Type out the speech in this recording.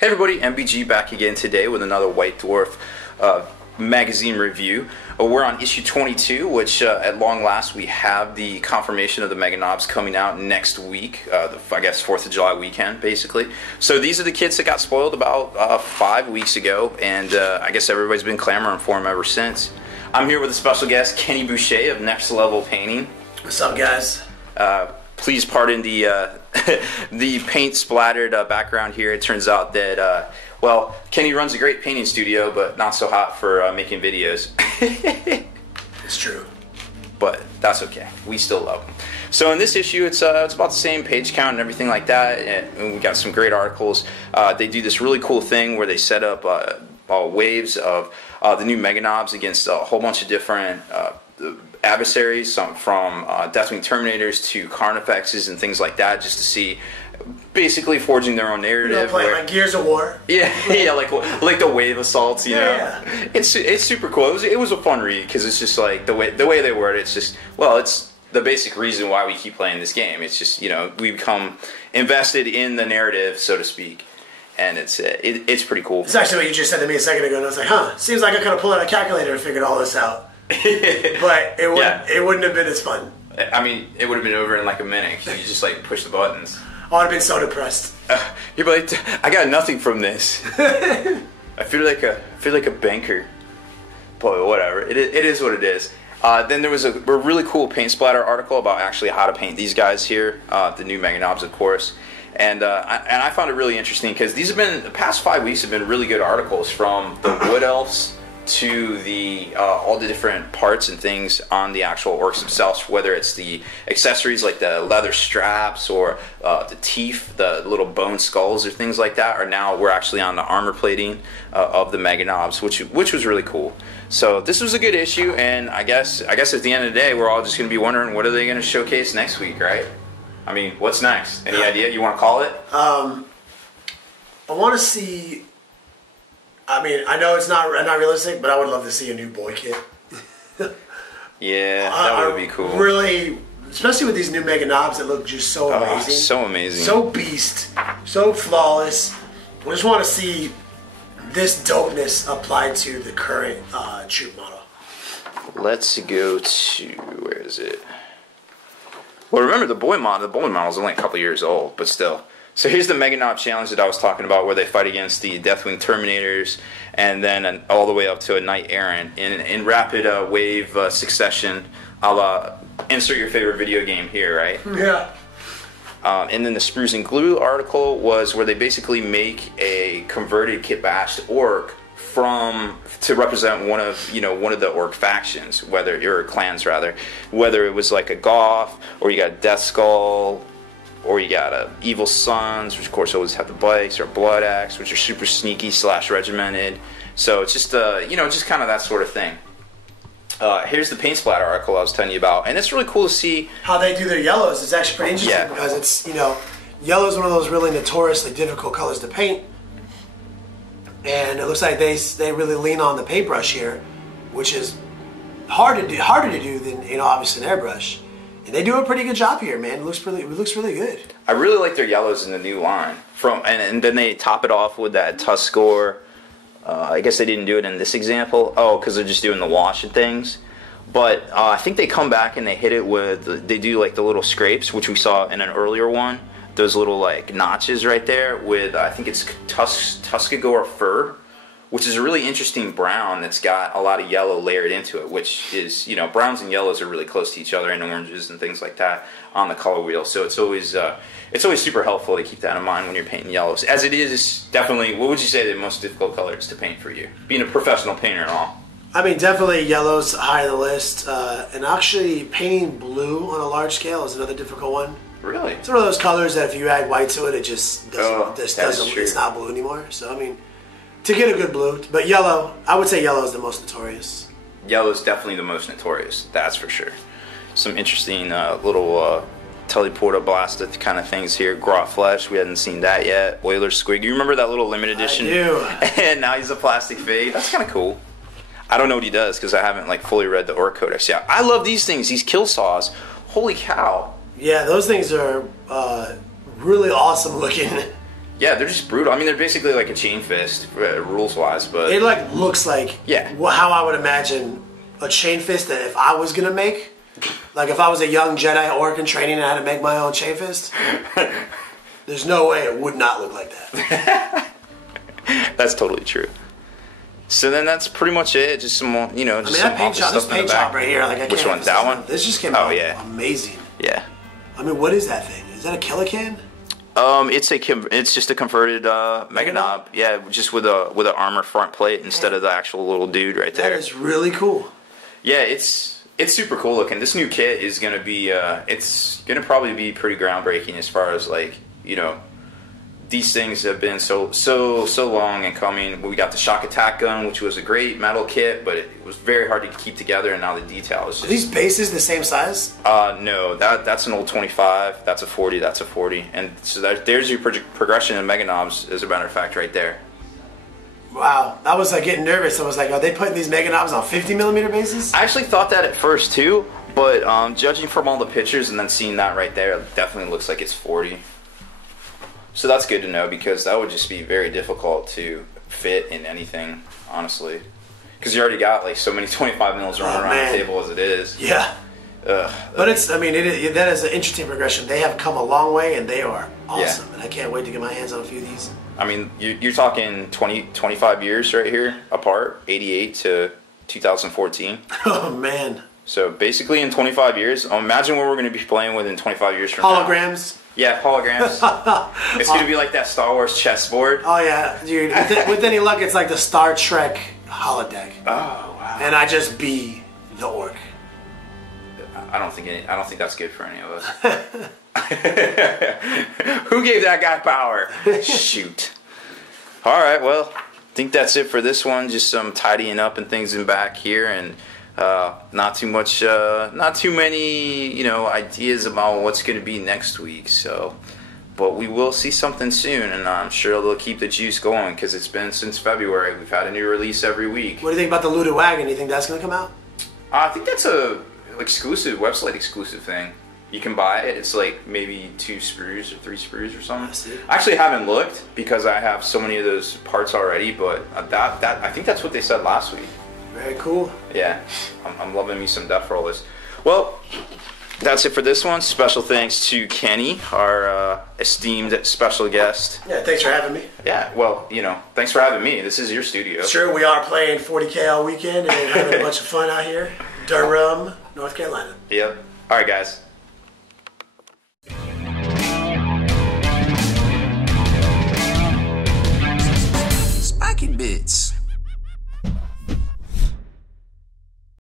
Hey everybody, MBG back again today with another White Dwarf magazine review. We're on issue 22, which at long last we have the confirmation of the Meganobz coming out next week, I guess 4th of July weekend basically. So these are the kids that got spoiled about 5 weeks ago, and I guess everybody's been clamoring for them ever since. I'm here with a special guest, Kenny Boucher of Next Level Painting. What's up, guys? Please pardon the the paint splattered background here. It turns out that, well, Kenny runs a great painting studio, but not so hot for making videos. It's true. But that's okay. We still love him. So in this issue, it's about the same page count and everything like that, and we got some great articles. They do this really cool thing where they set up waves of the new Meganobz against a whole bunch of different adversaries, some from Deathwing Terminators to Carnifexes and things like that, just to see, basically forging their own narrative. You know, playing like Gears of War. Yeah, yeah, like the wave assaults, you know. Yeah. It's super cool. It was a fun read because it's just like the way they word it. It's just, well, it's the basic reason why we keep playing this game. It's just, you know, we become invested in the narrative, so to speak. And it's pretty cool. It's actually what you just said to me a second ago, and I was like, huh, seems like I could have pulled out a calculator and figured all this out. But it wouldn't have been as fun. I mean, it would have been over in like a minute. You just like push the buttons. I would have been so depressed. You'd be like, I got nothing from this. I feel like a banker. But whatever. It is what it is. Then there was a really cool paint splatter article about actually how to paint these guys here, the new Meganobz, of course. And I found it really interesting because the past 5 weeks have been really good articles, from the Wood Elves to the all the different parts and things on the actual orcs themselves, whether it's the accessories like the leather straps or the teeth, the little bone skulls or things like that, or now we're actually on the armor plating of the Meganobz, which was really cool. So this was a good issue, and I guess at the end of the day, we're all just going to be wondering, what are they going to showcase next week, right? I mean, what's next? Any idea you want to call it? I want to see. I mean, I know it's not realistic, but I would love to see a new boy kit. Yeah, that would be cool. Really, especially with these new Meganobz that look just so amazing. So amazing. So beast. So flawless. I just want to see this dopeness applied to the current troop model. Let's go to, where is it? Well, remember the boy model is only a couple years old, but still. So here's the Meganobz challenge that I was talking about, where they fight against the Deathwing Terminators, and then all the way up to a Knight Errant in rapid wave succession. I'll insert your favorite video game here, right? Yeah. And then the Sprues and Glue article was where they basically make a converted kit-bashed orc to represent one of the orc factions, or clans rather, whether it was like a Goth, or you got Death Skull, or you got Evil Sons, which of course always have the bikes, or Blood Axe, which are super sneaky / regimented. So it's just just kind of that sort of thing. Here's the paint splatter article I was telling you about, and it's really cool to see how they do their yellows. It's actually pretty interesting because it's, yellow is one of those really notoriously difficult colors to paint, and it looks like they really lean on the paintbrush here, which is harder to do than obviously an airbrush. And they do a pretty good job here, man. It looks really good. I really like their yellows in the new line. And then they top it off with that Tuskor. I guess they didn't do it in this example. Oh, because they're just doing the wash and things. But I think they come back and they hit it with, they do like the little scrapes, which we saw in an earlier one. Those little like notches right there with, I think it's Tuskegor fur, which is a really interesting brown that's got a lot of yellow layered into it, which is, browns and yellows are really close to each other, and oranges and things like that on the color wheel. So it's always super helpful to keep that in mind when you're painting yellows. As it is definitely, what would you say the most difficult color is to paint for you, being a professional painter and all? I mean, definitely yellow's high on the list, and actually painting blue on a large scale is another difficult one. Really? It's one of those colors that if you add white to it, it just doesn't, true. It's not blue anymore. So I mean, to get a good blue, but yellow, I would say yellow is the most notorious. Yellow is definitely the most notorious, that's for sure. Some interesting little teleporter blasted kind of things here. Grot Flesh, we hadn't seen that yet. Oiler Squig, you remember that little limited edition? I do. And now he's a plastic fade. That's kind of cool. I don't know what he does because I haven't fully read the Orc Codex yet. I love these things, these kill saws. Holy cow. Yeah, those things are really awesome looking. Yeah, they're just brutal. I mean, they're basically like a chain fist, rules-wise, but... It, like, looks like how I would imagine a chain fist that if I was gonna make. Like, if I was a young Jedi Orc in training and I had to make my own chain fist, there's no way it would not look like that. That's totally true. So then that's pretty much it. Just some more, you know, just some office stuff in the back. This paint job right here, like, I can't... Which one? That one? This just came out amazing. Yeah. I mean, what is that thing? Is that a Kilocan? It's just a converted Meganobz. Yeah, just with an armor front plate instead of the actual little dude right there. That is really cool. Yeah, it's super cool looking. This new kit is gonna be it's gonna probably be pretty groundbreaking as far as, like, you know, these things have been so long in coming. We got the shock attack gun, which was a great metal kit, but it was very hard to keep together, and now the detail is just... Are these bases the same size? No, that's an old 25, that's a 40, that's a 40, and so there's your progression in Meganobz, as a matter of fact, right there. Wow, I was like getting nervous. I was like, are they putting these Meganobz on 50mm bases? I actually thought that at first too, but judging from all the pictures and then seeing that right there, it definitely looks like it's 40. So that's good to know, because that would just be very difficult to fit in anything, honestly. Because you already got like so many 25 mils running around the table as it is. Yeah. But it's, I mean, that is an interesting progression. They have come a long way, and they are awesome. Yeah. And I can't wait to get my hands on a few of these. I mean, you're talking 25 years right here apart, 88 to 2014. Oh, man. So basically in 25 years, imagine what we're going to be playing with in 25 years from now. Holograms. Yeah, holograms. It's going to be like that Star Wars chessboard. Oh, yeah, dude. With any luck, it's like the Star Trek holodeck. Oh, wow. And I just be the Orc. I don't think that's good for any of us. Who gave that guy power? Shoot. All right, well, I think that's it for this one. Just some tidying up and things in back here, and not too many, you know, ideas about what's going to be next week. So, but we will see something soon, and I'm sure they'll keep the juice going, because it's been since February. We've had a new release every week. What do you think about the Looted Wagon? Do you think that's going to come out? I think that's a exclusive website exclusive thing. You can buy it. It's like maybe 2 sprues or 3 sprues or something. I actually haven't looked because I have so many of those parts already, but that I think that's what they said last week. Very cool. Yeah, I'm loving me some Death Rollers. Well, that's it for this one. Special thanks to Kenny, our esteemed special guest. Yeah, thanks for having me. Yeah, well, you know, thanks for having me. This is your studio. Sure, we are playing 40K all weekend and having a bunch of fun out here. Durham, North Carolina. Yep. All right, guys. Spiky Bits.